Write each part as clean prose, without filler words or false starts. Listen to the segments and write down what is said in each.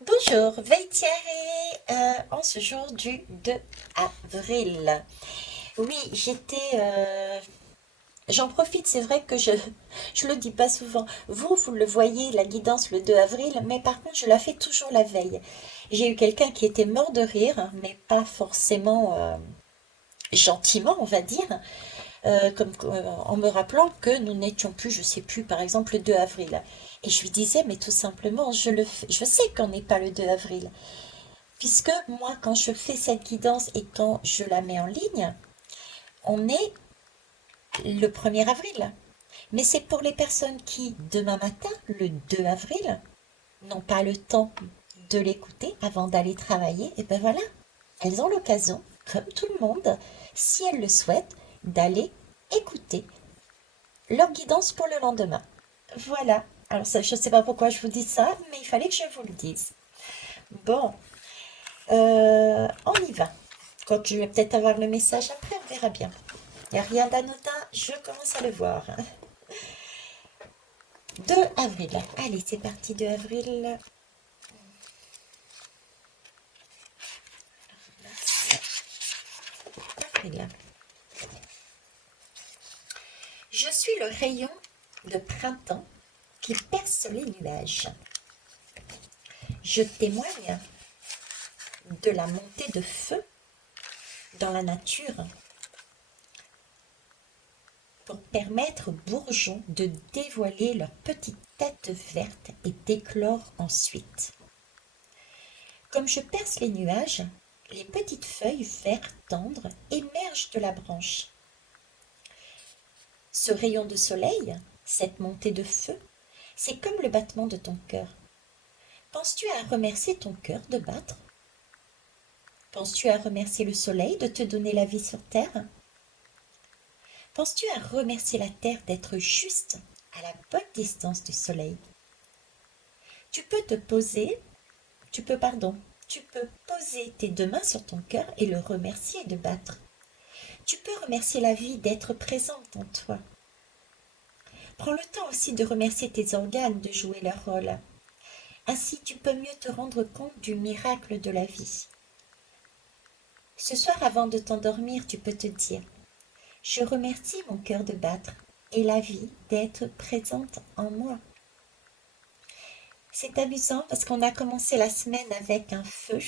Bonjour, Veitiare, en ce jour du 2 avril. Oui, j'en profite, c'est vrai que je le dis pas souvent. Vous le voyez, la guidance le 2 avril, mais par contre, je la fais toujours la veille. J'ai eu quelqu'un qui était mort de rire, mais pas forcément gentiment, on va dire, en me rappelant que nous n'étions plus, je sais plus, par exemple, le 2 avril. Et je lui disais, mais tout simplement, je sais qu'on n'est pas le 2 avril. Puisque moi, quand je fais cette guidance et quand je la mets en ligne, on est le 1er avril. Mais c'est pour les personnes qui, demain matin, le 2 avril, n'ont pas le temps de l'écouter avant d'aller travailler, et ben voilà, elles ont l'occasion, comme tout le monde, si elles le souhaitent, d'aller écouter leur guidance pour le lendemain. Voilà. Alors ça, je ne sais pas pourquoi je vous dis ça, mais il fallait que je vous le dise. Bon, on y va. Quand je vais peut-être avoir le message après, on verra bien. Il n'y a rien d'anodin, je commence à le voir. 2 avril. Allez, c'est parti, 2 avril. Avril. Je suis le rayon de printemps qui perce les nuages. Je témoigne de la montée de feu dans la nature pour permettre aux bourgeons de dévoiler leurs petites têtes vertes et d'éclore ensuite. Comme je perce les nuages, les petites feuilles vert tendres émergent de la branche. Ce rayon de soleil, cette montée de feu, c'est comme le battement de ton cœur. Penses-tu à remercier ton cœur de battre? Penses-tu à remercier le soleil de te donner la vie sur terre? Penses-tu à remercier la terre d'être juste à la bonne distance du soleil? Tu peux te poser, tu peux poser tes deux mains sur ton cœur et le remercier de battre. Tu peux remercier la vie d'être présente en toi. Prends le temps aussi de remercier tes organes de jouer leur rôle. Ainsi tu peux mieux te rendre compte du miracle de la vie. Ce soir avant de t'endormir, tu peux te dire: je remercie mon cœur de battre et la vie d'être présente en moi. C'est amusant parce qu'on a commencé la semaine avec un feu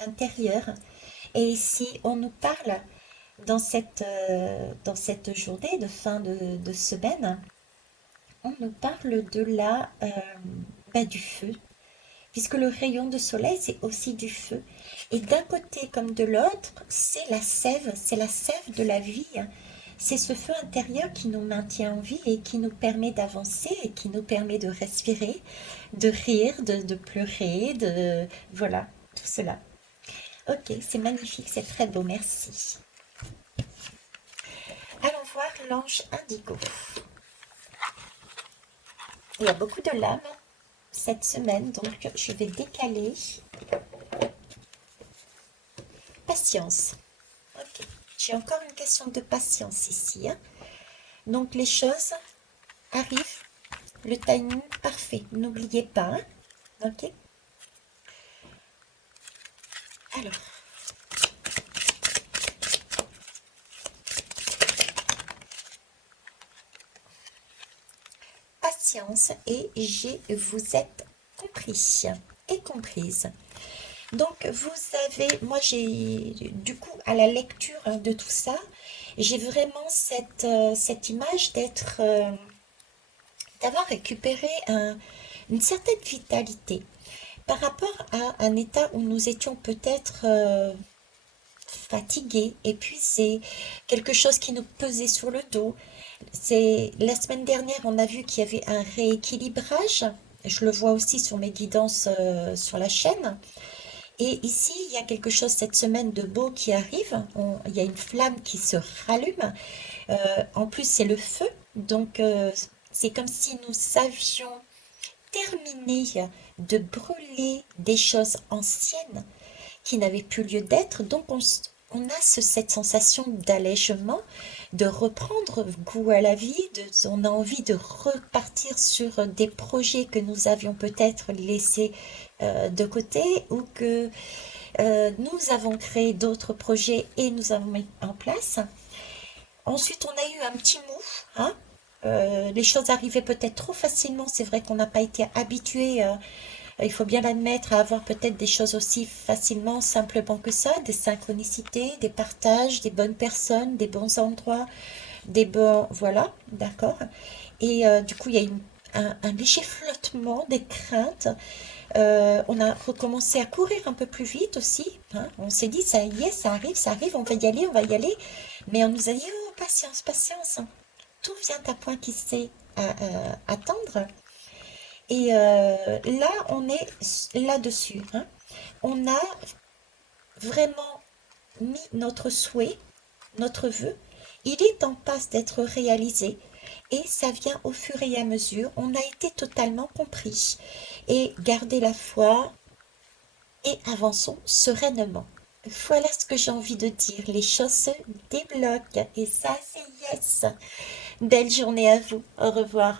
intérieur et ici on nous parle dans cette journée de fin de semaine, on nous parle de du feu, puisque le rayon de soleil, c'est aussi du feu. Et d'un côté comme de l'autre, c'est la sève de la vie. C'est ce feu intérieur qui nous maintient en vie et qui nous permet d'avancer et qui nous permet de respirer, de rire, de pleurer, Voilà, tout cela. Ok, c'est magnifique, c'est très beau, merci. Allons voir l'ange indigo. Il y a beaucoup de lames cette semaine, donc je vais décaler. Patience. Ok, j'ai encore une question de patience ici, hein. Donc les choses arrivent, le timing parfait, n'oubliez pas, hein. Ok. Alors, patience et vous êtes compris et comprise. Donc vous avez, moi j'ai du coup à la lecture de tout ça, j'ai vraiment cette image d'avoir récupéré une certaine vitalité par rapport à un état où nous étions peut-être fatigués, épuisés, quelque chose qui nous pesait sur le dos. C'est la semaine dernière, on a vu qu'il y avait un rééquilibrage. Je le vois aussi sur mes guidances sur la chaîne. Et ici, il y a quelque chose cette semaine de beau qui arrive. Il y a une flamme qui se rallume. En plus, c'est le feu. Donc, c'est comme si nous avions terminé de brûler des choses anciennes qui n'avaient plus lieu d'être. Donc, on a cette sensation d'allègement, de reprendre goût à la vie, on a envie de repartir sur des projets que nous avions peut-être laissés de côté ou que nous avons créé d'autres projets et nous avons mis en place. Ensuite, on a eu un petit mou, hein. Les choses arrivaient peut-être trop facilement. C'est vrai qu'on n'a pas été habitué, il faut bien l'admettre, à avoir peut-être des choses aussi facilement, simplement que ça, des synchronicités, des partages, des bonnes personnes, des bons endroits, des bons... Voilà, d'accord. Et du coup, il y a eu un léger flottement, des craintes. On a recommencé à courir un peu plus vite aussi, hein. On s'est dit, ça y est, ça arrive, on va y aller, on va y aller. Mais on nous a dit, oh, patience, patience, hein. Tout vient à point qui sait attendre. Et là, on est là-dessus, hein. On a vraiment mis notre souhait, notre vœu. Il est en passe d'être réalisé et ça vient au fur et à mesure. On a été totalement compris. Et gardez la foi et avançons sereinement. Voilà ce que j'ai envie de dire. Les choses se débloquent et ça, c'est yes. Belle journée à vous. Au revoir.